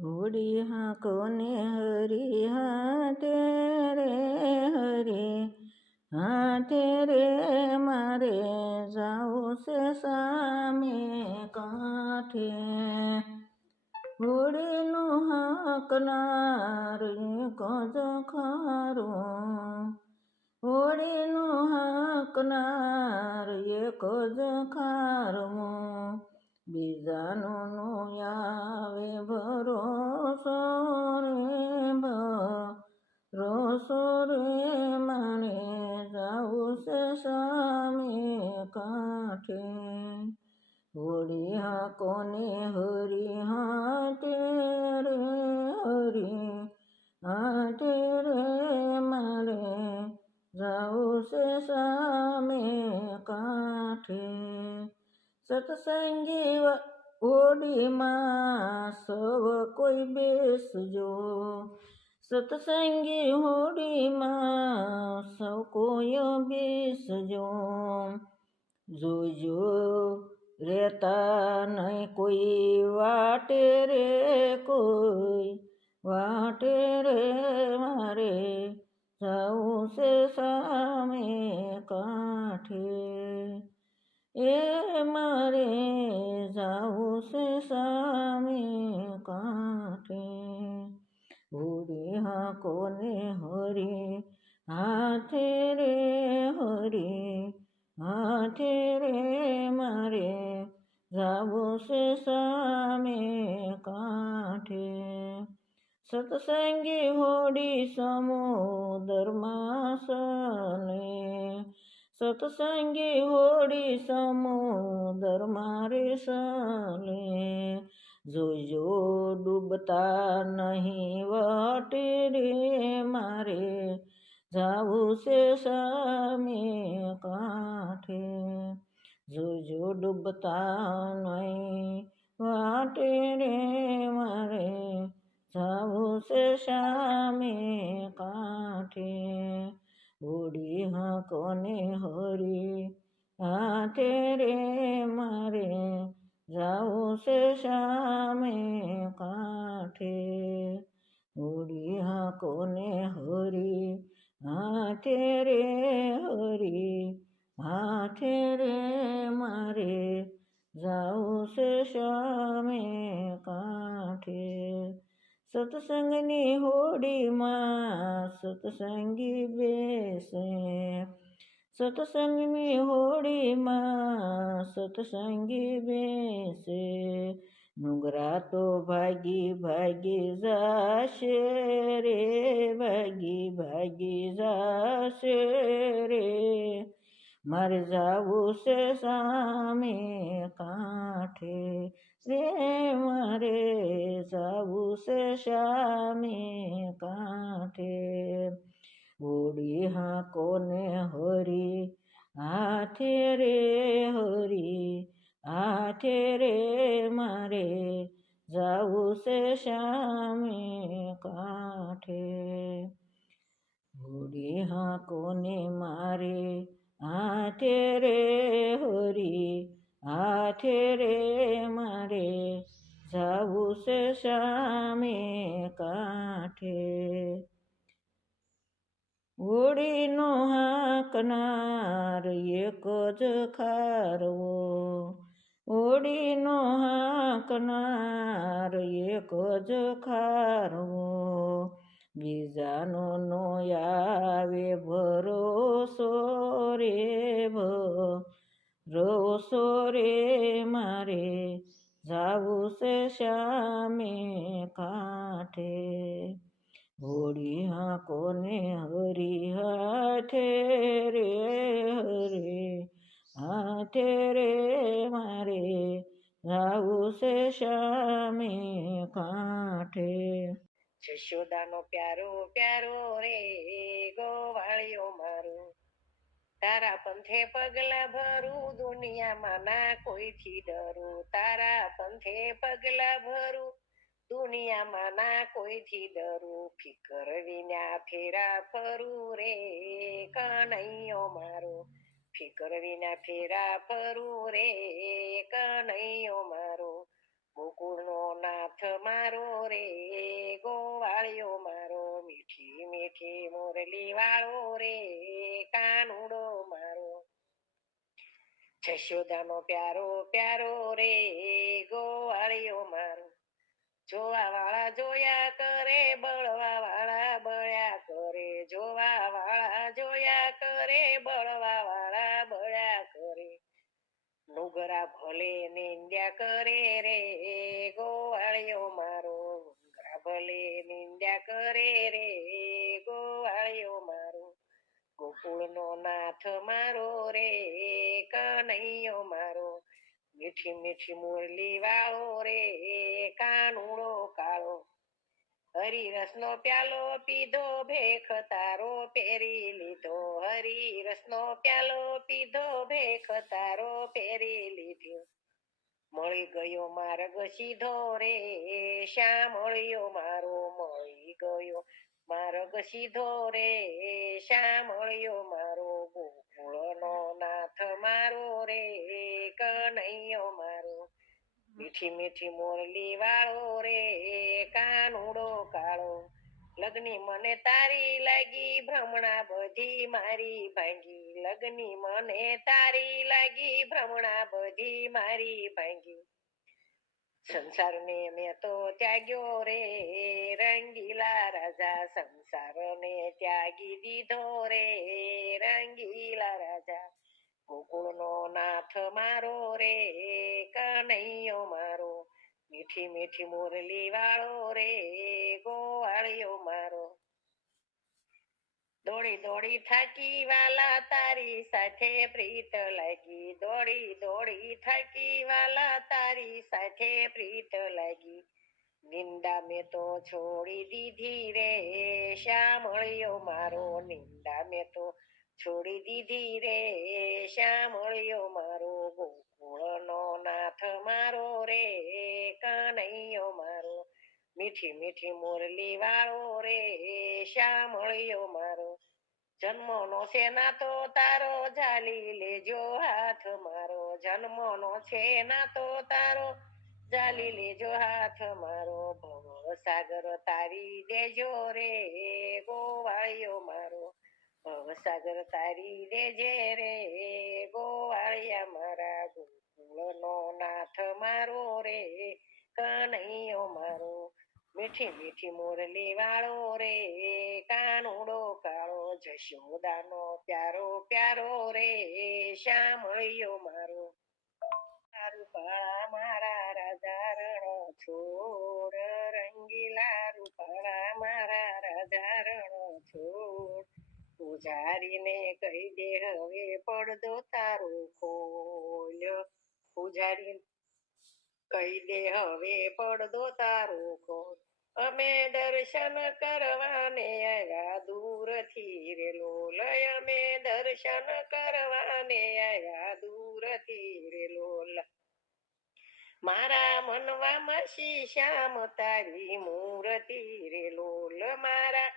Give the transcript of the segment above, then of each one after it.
होड़ी हाँ कोने हरी हाँ तेरे हरी हाँ तेरे मारे जाऊ से सामे काठे હોળીનું હાકનાર કોજ ખારું હોળીનું હાકનાર કોજ ખારું બીજાનું નું આવે ભરોસો રે ભરોસો રે માને જાવું છે સામે કાંઠે હોળી હા કોને હરી હા તેરે હરી હા તેરે મારે જાવું છે સામે કાંઠે સત્સંગી હોળીમાં સૌ કોઈ બેસજો સત્સંગી હોળીમાં સૌ કોઈ બેસજો જોજો રહેતા નહીં કોઈ વાટે રે કોઈ વાટે રે મારે જાવું છે સામે કાંઠે એ મારે જાવું છે સામે કાંઠે હોળી હા કોને હરી હાથે રે હરી હાથે રે મારે જાવું છે સામે કાંઠે સત્સંગી હોળી સમુદરમાં સલે સત્સંગી હોળી સમુદરમાં રે સલે જોજો ડૂબતા નહીં વાટે રે મારે જાવું છે સામે કાંઠે જોજો ડૂબતા નહીં વાટે રે મારે જાવું છે સામે કાંઠે હોળી હા કોને હરી હાથે રે મારે જાવું છે સામે કાંઠે હોળી હા કોને હરી હાથે રે હરી હાથે રે મારે જાવું છે સામે કાંઠે સત્સંગની હોળીમાં સત્સંગી બેસે સત્સંગની હોળીમાં સત્સંગી બેસે નુગરા તો ભાગી ભાગી જાશે રે ભાગી ભાગી જાશે રે મારે જાવું છે સામે કાંઠે રે મારે જાવું છે સામે કાંઠે હોળી હા કોને હરી હાથે રે હરી હાથે રે મારે જાવું છે સામે કાંઠે હોળી હા કોને મારે હાથે રે હરી હાથે રે મારે જાવું છે સામે કાંઠે હોળીનો હાંકનાર એક જ ખારવો હોળીનો હાંકનાર એક જ ખારવો બીજાનો નો આવે ભરોસો રે ભરોસો રે મારે જાવું છે સામે કાંઠે હોળી હા કોને હરી હાથે રે હરે હાથે રે મારે જાવું છે સામે કાંઠે જશોદાનો પ્યારો પ્યારો રે ગોવાળિયો મારો તારા પંથે પગલા ભરું દુનિયામાં ના કોઈથી ડરું તારા પંથે પગલા ભરું દુનિયામાં ના કોઈથી ડરું ફિકર વિના ફેરા ફરું રે કનૈયો મારો ફિકર વિના ફેરા ફરું રે કનૈયો મારો ગોકુળનો નાથ મારો રે મુરલી વાળો રે કાનુડો મારો જશોદાનો પ્યારો પ્યારો રે ગોવાળિયો મારો જોવા વાળા જોયા કરે બળવા વાળા બળ્યા કરે જોવા વાળા જોયા કરે બળવા વાળા બળ્યા કરે નુગરા ભલે નિંદ્યા કરે રે ગોવાળિયો મારો નુગરા ભલે નિંદ્યા કરે રે ગોવાળિયો મારો ગોકુળનો નાથ મારો રે કનૈયો મારો મીઠી મીઠી મુરલી વાળો રે કાનુડો કાળો હરિરસનો પ્યાલો પીધો ભેખ તારો પહેરી લીધો હરિરસનો પ્યાલો પીધો ભેખ તારો પહેરી લીધો મળી ગયો માર્ગ સીધો રે શ્યામ મળ્યો મારો મળી ગયો માર્ગ સીધો રે શ્યામ મળ્યો મારો ગોકુળનો નાથ મારો રે કનૈયો મારો મીઠી મીઠી મોરલી વાળો રે કાનુડો કાળો લગની મને તારી લાગી ભ્રમણા બધી મારી ભાંગી લગની મને તારી લાગી ભ્રમણા બધી મારી ભાંગી સંસારને મેં તો ત્યાગ્યો રે રંગીલા રાજા સંસારને ત્યાગી દીધો રે રંગીલા રાજા ગોકુળનો નાથ મારો રે કનૈયો મારો મીઠી મીઠી મુરલી વાળો રે ગોવાળિયો મારો દોડી દોડી થાકી વાલા તારી સાથે પ્રીત લાગી દોડી દોડી થાકી વાલા તારી સાથે પ્રીત લાગી નિંદા મેં તો છોડી દીધી રે શ્યામ મળ્યો મારો નિંદા મેં તો છોડી દીધી રે શ્યામ મળ્યો મારો ગોકુળનો નાથ મારો રે કનૈયો મારો મીઠી મીઠી મુરલી વાળો રે શ્યામ મળ્યો મારો જન્મનો છે ના તો તારો ઝાલી લેજો હાથ મારો જન્મનો છે ના તો તારો ઝાલી લેજો હાથ મારો ભવ સાગર તારી દેજો રે ગોવાળિયો મારો ભવસાગર તારી દેજે રે ગોવાળિયા મારા ગોકુળનો નાથ મારો રે કનૈયો મારો મીઠી મીઠી મુરલી વાળો રે કાનુડો કાળો જશોદાનો પ્યારો પ્યારો રે શ્યામ મળ્યો મારો રૂપાળા મારા રાજા રણો છોડ રંગીલા રૂપાળા મારા રાજા રણો છોડ પૂજારીને કહી દે હવે પડદો તારો ખોલ પૂજારી કહી દે હવે પડદો તારો ખોલ અમે દર્શન કરવાને આવ્યા દૂરથી રે લોલ અમે દર્શન કરવાને આવ્યા દૂરથી રે લોલ મારા મનવામાં શ્યામ તારી મૂર્તિ રે લોલ મારા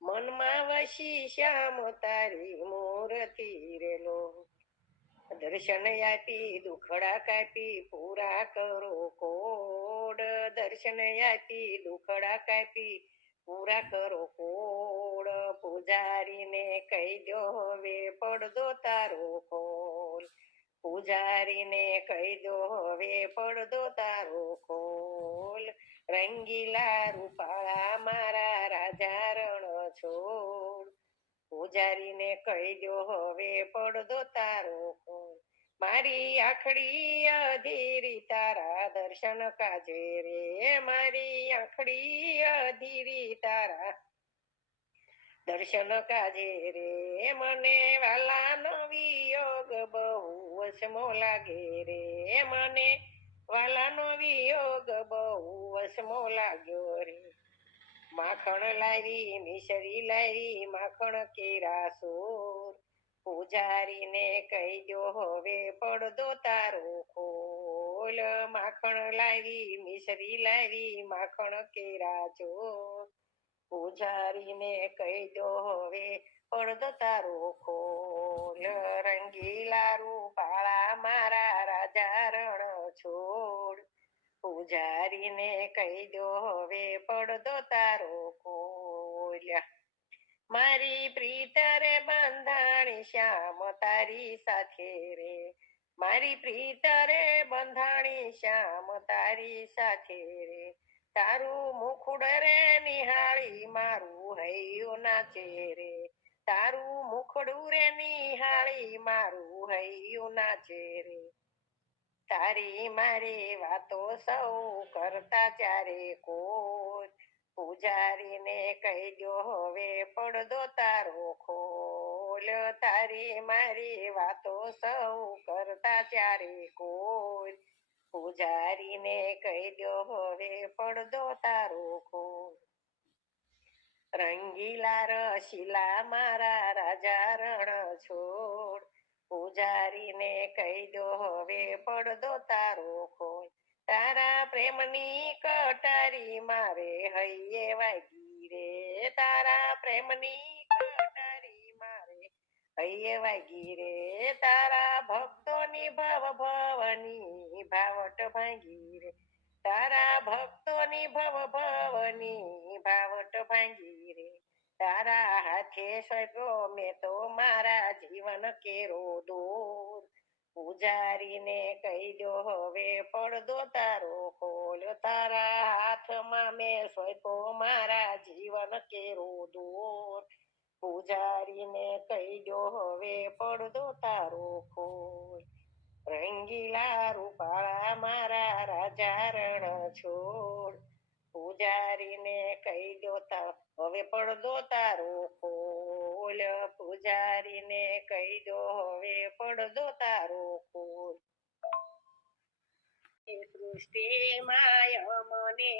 મનમાં વસી શ્યામ તારી મૂર્તિ રે લોલ દર્શન આપી દુખડા કાપી પૂરા કરો કોડ દર્શન આપી દુખડા કાપી પૂરા કરો કોડ પૂજારીને કહી દો હવે પડદો તારો ખોલ પૂજારીને કહી દો હવે પડદો તારો ખોલ રંગીલા રૂપાળા મારા રાજા રણ છોડ પૂજારીને કહી દો હવે પડદો તારો ખોલ મારી આખડી અધીરી તારા દર્શન કાજે રે મારી આખડી અધીરી તારા દર્શન કાજે રે મને વાલાનો વિયોગ બહુ વસમો લાગે રે મને વાલાનો વિયોગ બહુ વસમો લાગ્યો રે માખણ લાવી મિસરી લાવી માખણ કેરા સોર પૂજારીને કહી દો હવે પડદો તારો ખોલ માખણ લાવી મિસરી લાવી માખણ કેરા ચોર પૂજારીને કહી દો હવે પડદો તારો ખોલ રંગીલા રૂપાળા મારા રાજા રણ છોડ પૂજારીને કહી દો હવે પડદો તારો ખોલ મારી પ્રીત રે બંધાણી શ્યામ તારી સાથે રે મારી પ્રીત રે બંધાણી શ્યામ તારી સાથે રે તારું મુખુડ રે નિહાળી મારું હૈયું નાચે રે તારું મુખડું રે નિહાળી મારું હૈયું નાચે રે તારી મારી વાતો સૌ કરતા ચારે કોઈ પૂજારીને કહી દો હવે પડદો તારો ખોલ તારી મારી વાતો સૌ કરતા ચારે કોઈ પૂજારીને કહી દો હવે પડદો તારો ખોલ રંગીલા રશીલા મારા રાજા રણ છોડ પૂજારીને કહી દો હવે પડદો તારો ખોલ તારા પ્રેમની કટારી મારે હૈયે વાગી રે તારા પ્રેમની કટારી મારે હૈયે વાગી રે તારા ભક્તોની ભવની ભાવટ ભાંગી રે તારા ભક્તોની ભવની ભાવટ ભાંગી રે તારા હાથે સોંપ્યો મેં તો મારા જીવન કેરો દોર પૂજારીને કહી દો હવે પડદો તારો ખોલ તારા હાથમાં મેં સોંપ્યો મારા જીવન કેરો દોર પૂજારીને કહી દો હવે પડદો તારો ખોલ રંગીલા રૂપાળા મારા રાજા રણ છોડ પૂજારીને કહી દો હવે પડદો તારો ખોલ પૂજારીને કહી દો હવે પડદો તારો ખોલ એ સૃષ્ટિમાં મને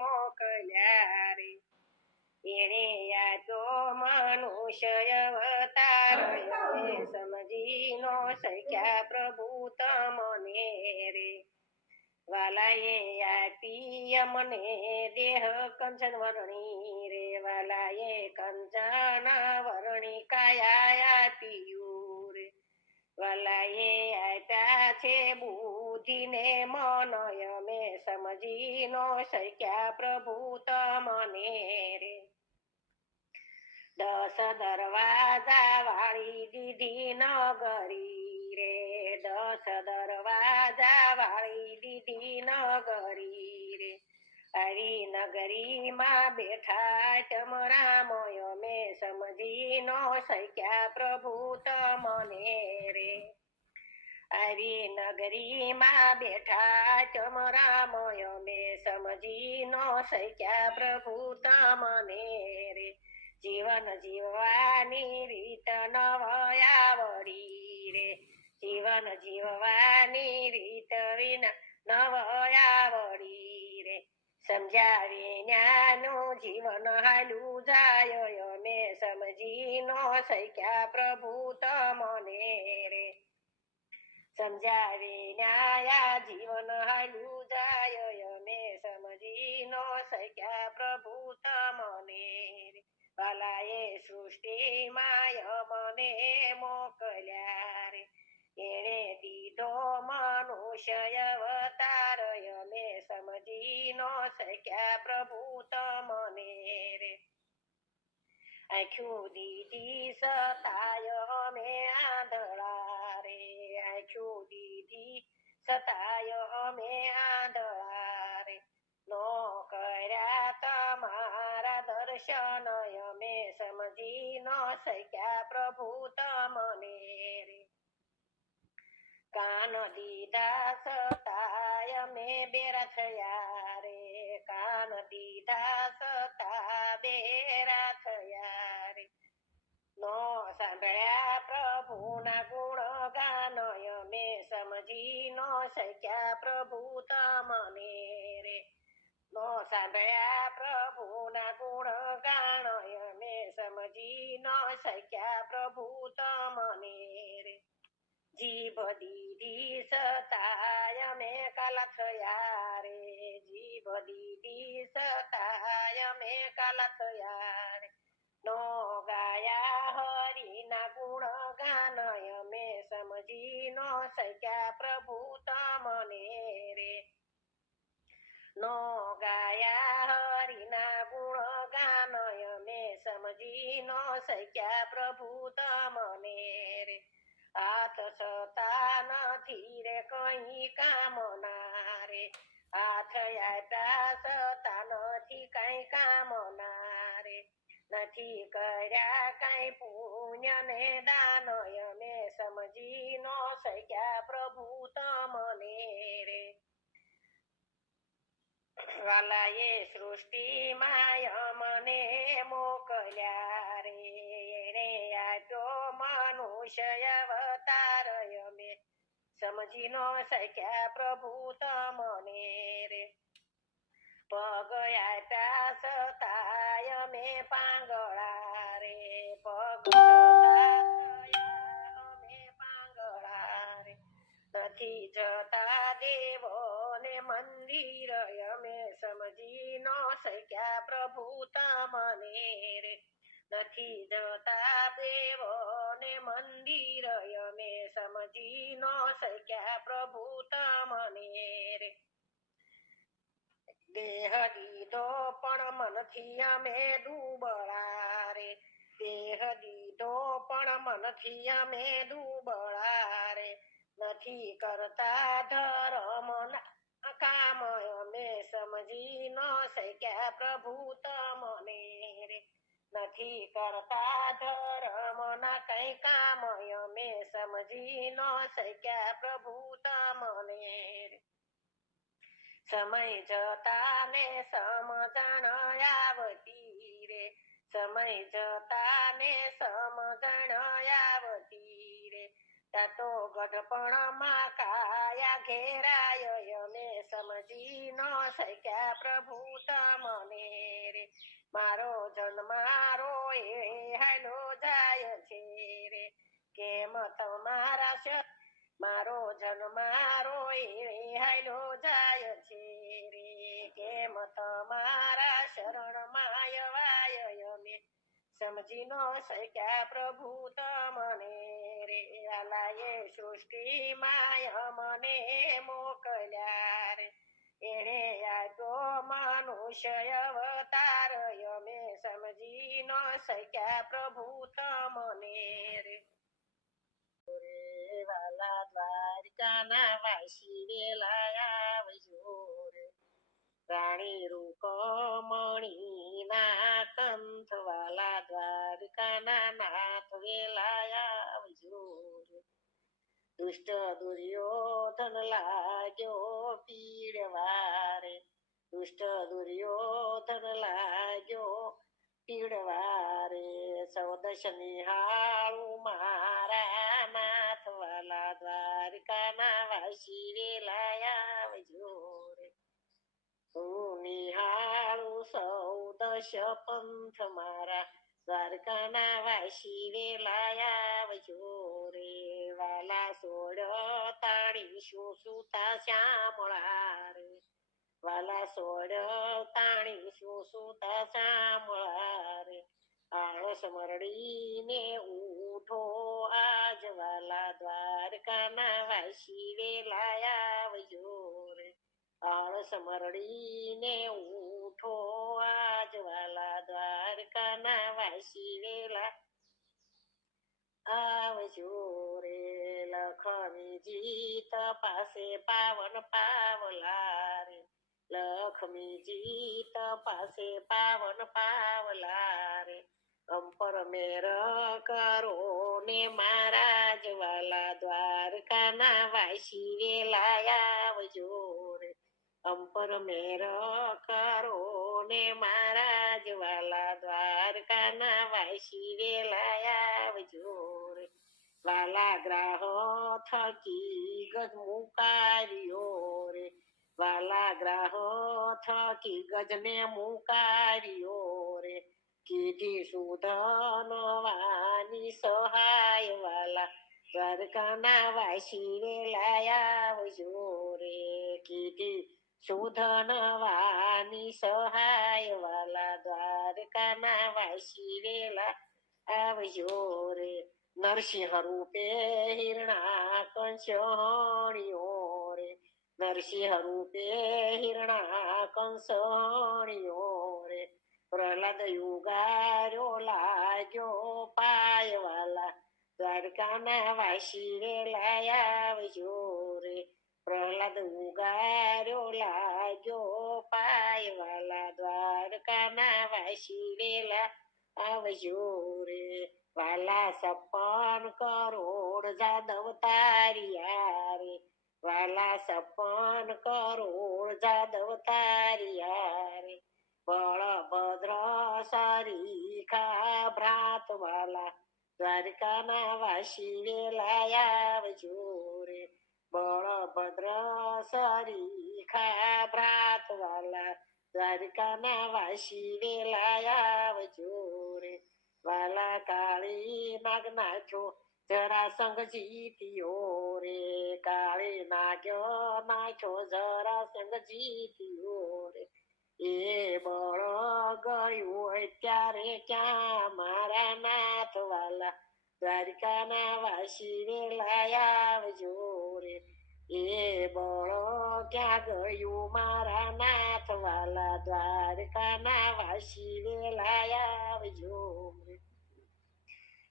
મોકલ્યા રે એને યાદો મનુષ્ય અવતાર સમજી નો શક્યા પ્રભુ તમને રે વાલાએ આપી અમને દેહ કંચન વર્ણી રે વાલાએ કંચન વર્ણી કાયા આપીયું રે વાલાએ આપ્યા છે બુદ્ધિને મનય મેં સમજી નો શક્યા પ્રભુ તમને રે 10 દરવાજા વાળી દીધી નગરી રે 10 દરવાજા વાળી દીધી નગરી રે હરી નગરીમાં બેઠા ચમરામય મેં સમજી નો શક્યા પ્રભુ તમને રે હરી નગરીમાં બેઠા ચમરામય મેં સમજી નો શક્યા પ્રભુ તમને રે જીવન જીવવાની રીત નવયાવડી રે જીવન જીવવાની રીત વિના નવયાવડી રે સમજાવી જ્ઞાનું જીવન હાલું જાય મેં સમજી નો શક્યા પ્રભુ તમને રે સમજાવી ન્યાયા જીવન હાલું જાય મેં સમજી નો શક્યા પ્રભુ તમને રે વાલાએ સૃષ્ટિમાં મને મોકલ્યા રે એને દીધો મનુષ્ય અવતાર મેં સમજી નો શક્યા પ્રભુ તમને રે આંખું દીધી સતાય મેં આંધળા રે આંખું દીધી સતાય મેં આંધળા રે નો કર્યા તમારા દર્શન મેં સમજી નો શક્યા પ્રભુ તમને રે કાન દીધા સતાય મેં બેરા થયા રે કાન દીધા સતા બેરા થયા રે નો સાંભળ્યા પ્રભુના ગુણ ગાનય મેં સમજી નો શક્યા પ્રભુ તમને રે નો સાંભળ્યા પ્રભુના ગુણ ગાનય મેં સમજી નો શક્યા પ્રભુ તમને રે જીભ દીધી સતાય મેં કાલ થયા રે જીભ દીધી સતાય મેં કાલ થયા રે નો ગાયા હરિના ગુણ ગાનય મેં સમજી નો શક્યા પ્રભુ તમને રે નો ગાયા હરિના ગુણ ગાનય મેં સમજી નો ન શક્યા પ્રભુ તમને રે હાથ છતા નથી રે કઈ કામના રે હાથ આપ્યા છતા નથી કઈ કામના રે નથી કર્યા કઈ પુણ્ય ને દાન અમે સમજી ન શક્યા પ્રભુ તમને રે વાલાએ સૃષ્ટિમાં મને મોકલ્યા રે એને આપ્યો મનુષ્ય અવતાર અમે સમજી ન શક્યા પ્રભુ તમને રે પગ આપ્યા છતાંય અમે પાંગળા રે પગ છતાં અમે પાંગળા રે નથી જતા દેવો ને મંદિર અમે સમજી ન શક્યા પ્રભુ તમને રે નથી જતા દેવો ને મંદિર અમે સમજી ન શક્યા પ્રભુ તમને રે દેહ દીધો પણ મનથી અમે દુબળા રે દેહ દીધો પણ મનથી અમે દુબળા રે નથી કરતા ધર્મ કામ અમે સમજી ન શક્યા પ્રભુ તમને રે નથી કરતા ધર્મ ના કઈ કામ અમે સમજી ન શક્યા પ્રભુ તમને રે સમય જતા ને સમજણ આવતી રે સમય જતા ને સમજણ આવતી રે તો ગઢપણમાં કાયા ઘેરાય અમે સમજી ન શક્યા પ્રભુ તમને રે મારો જન્મારો એ હાલો જાય છે રે કેમ તમારા મારો જન્મારો એ હાલો જાય છે રે કેમ તમારા શરણમાં અવાય અમે સમજી ન શક્યા પ્રભુ તમને રે આલાએ સૃષ્ટિમાં મને મોકલ્યા રે એને આપ્યો મનુષ્ય અવતાર અમે સમજી ન શક્યા પ્રભુ તમને રે વાલા દ્વારકાના વાસી વેલા આવજો રે રાણી રૂકમણી ના કંથ વાલા દ્વારકાના નાથ વેલા આવજો રે દુષ્ટ દુર્યોધન લાગ્યો પીડવા રે દુષ્ટ દુર્યોધન લાગ્યો પીડવા રે સૌદશ નિહાળું મારા નાથ વાલા દ્વારકાના વાસી વેલા આવજો રે હું નિહાળું સૌદશ પંથ મારા દ્વારકાના વાસી વેલા આવજો રે વાલા સોળ તાણીશું સુતા શ્યામળા રે વાલા સોળ તાણીશું સુતા શ્યામળા રે આળસ મરડીને ઉઠો આજ વાલા દ્વારકાના વાસી વેલા આવજો રે આળસ મરડીને ઉઠો આજ વાલા દ્વારકાના વાસી વેલા આવજો રે લખમીજી તપાસે પાવન પાવલા રે લક્ષ્મીજી તપાસે પાવન પાવલા રે અંપર મેર કરો ને મહારાજ વાલા દ્વારકાના વાસી વેલા આવજો રે અંપર મેર કરો ને મહારાજ વાલા દ્વારકાના વાસી વેલા આવજો રે વાલા ગ્રાહ થકી ગજ મુકાર્યો રે વાલા ગ્રાહ થકી ગજને મુકાર્યો રે કીધી સુધનવાની સહાય વાલા દ્વારકાના વાસી વેલા આવજો રે કીધી સુધનવાની સહાય વાલા દ્વારકાના વાસી વેલા આવજો રે નરસિંહ રૂપે હિરણા કંસણિયો રે નરસિંહ રૂપે હિરણા કંસણિયો રે પ્રહલાદ યુગાર્યો લાગ્યો પાયવાલા દ્વારકાના વાસી રે લાયા રે પ્રહલાદ ઉગાર્યો લાગ્યો પાયવાલા દ્વારકાના વાસી રે આવજો રે વાલા 56 કરોડ જાદવ તારિયા રે વાલા 56 કરોડ જાદવ તારિયા રે બળભદ્ર સરીખા ભ્રાત વાલા દ્વારકાના વાસી રે લાયા રે બળભદ્ર સરીખા ભ્રાત વાલા દ્વારકાના વાસી રે લાયા રે વાલા કાળી નાગ નાખ્યો જરાસંઘ જીત્યો રે કાળી નાખ્યો જરાસંઘ જીત્યો રે એ બળ ગયું અત્યારે ક્યાં મારા નાથ વાલા દ્વારકાના વાસી રે લાયા રે એ બળ ક્યાં ગયું મારા નાથ વાલા દ્વારકાના વાસી રે લાયા રે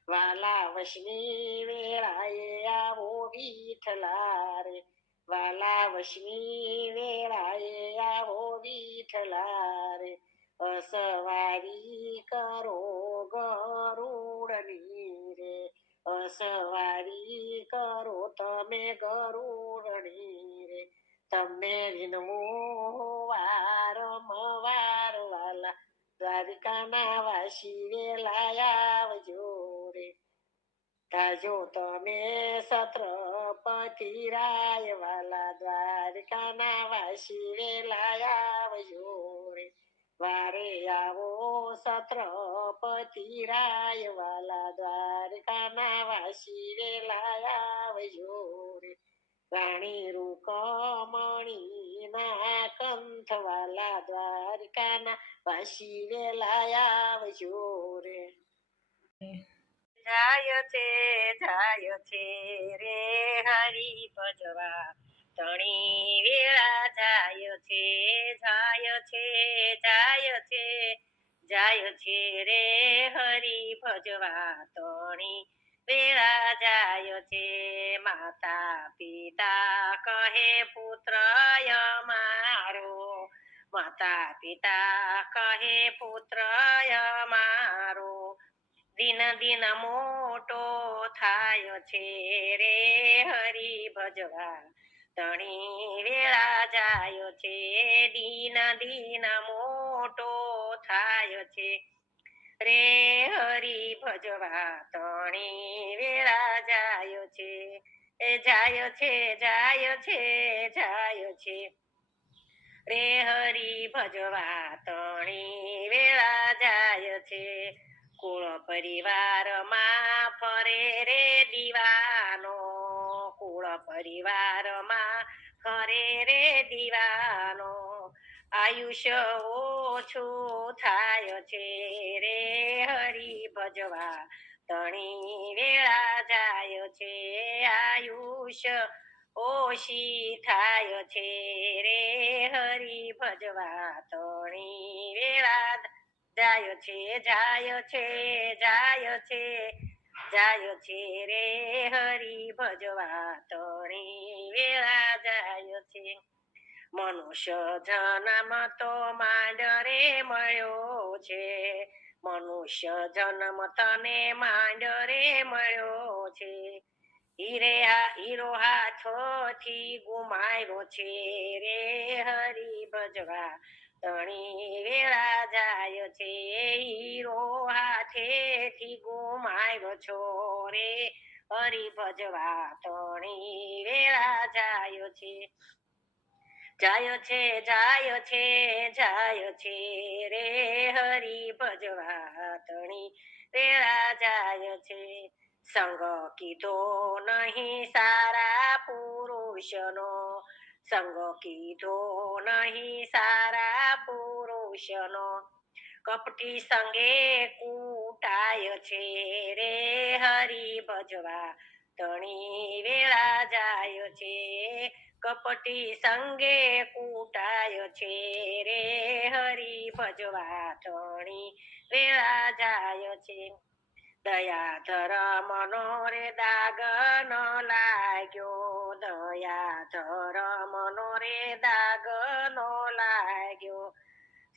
વાલા વશની વેળાએ આવો વિઠલા રે વાલા વશની વેળાએ આવો વિઠલા રે અસવારી કરો ગરુડની રે અસવારી કરો તમે ગરુડની રે તમને વિનવું વારંવાર વાલા દ્વારકાના વાસી રે લાયા રે તાજો તમે છત્રપતિ રાય વાલા દ્વારકાના વાસી રે લાયા રે વારે આવો છત્રપતિ રાય વાલા દ્વારકાના વાસી રે લાયા રે રાણી રૂકમણી ના કંથ વાલા દ્વારકાના વાસી રે લાયા રે જાય છે રે હરી ભજવા તણી વેળા જાય છે રે હરી ભજવા તણી વેળા જાય છે માતા પિતા કહે પુત્ર અમારો માતા પિતા કહે પુત્ર અમારો દિન દિન મોટો થાય છે રે હરી ભજવા તણી વેળા જાય છે દિન દિન મોટો થાય છે રે હરી ભજવા તણી વેળા જાય છે રે હરી ભજવા તણી વેળા જાય છે કુળ પરિવારમાં ફરે રે દીવાનો કુળ પરિવારમાં ફરે રે દીવાનો આયુષ્ય ઓછું થાય છે રે હરી ભજવા તણી વેળા જાય છે આયુષ્ય ઓછી થાય છે રે હરી ભજવા તણી વેળા જાય છે રે હરી ભજવા તણી વેળા જાય છે મનુષ્ય જન્મ તો માંડરે મળ્યો છે મનુષ્ય જન્મ તને માંડરે મળ્યો છે હીરો હાથોથી ગુમાવ્યો છે રે હરી ભજવા તણી વેળા જાય છે હીરો હાથેથી ગુમાવ્યો છો રે હરી ભજવા તણી વેળા જાય છે રે હરી ભજવા તણી વેળા જાય છે સંગ કીધો નહીં સારા પુરુષનો સંગ કીધો નહીં સારા પુરુષનો કપટી સંગે કૂટાય છે રે હરી ભજવા તણી વેળા જાય છે કપટી સંગે કૂટાય છે રે હરી ભજવા ધણી વેળા જાય છે દયા ધર્મ નો રે દાગ ન લાગ્યો દયા ધર્મ નો રે દાગ નો લાગ્યો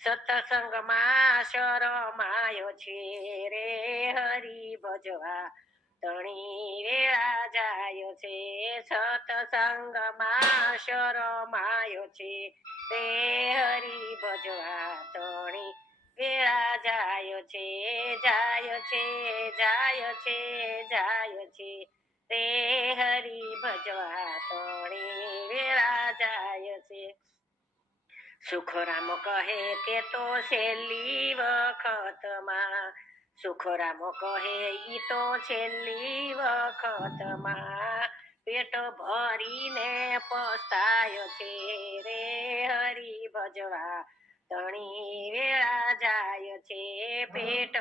સત્સંગમાં શરમાયો છે રે હરી ભજવા ધણી વેળા જાય છે સત્સંગમાં શરમાયો છે રે હરી ભજવા ધણી વેળા જાય છે જાય છે જાય છે જાય છે રે હરી ભજવા ધણી વેળા જાય છે સુખરામ કહે તે તો છેલ્લી વખતમાં સુખરામ કહે ઈ તો છેલ્લી વખતમાં પેટ ભરીને પસ્તાયો છે રે હરી ભજવા ધણી વેળા જાય છે પેટ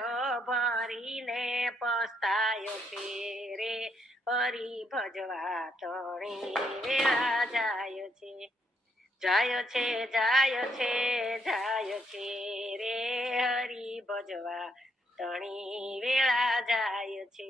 ભરીને પસ્તાયો છે રે હરી ભજવા ધણી વેળા જાય છે જાય છે જાય છે જાય છે રે હરી ભજવા ધણી વેળા જાય છે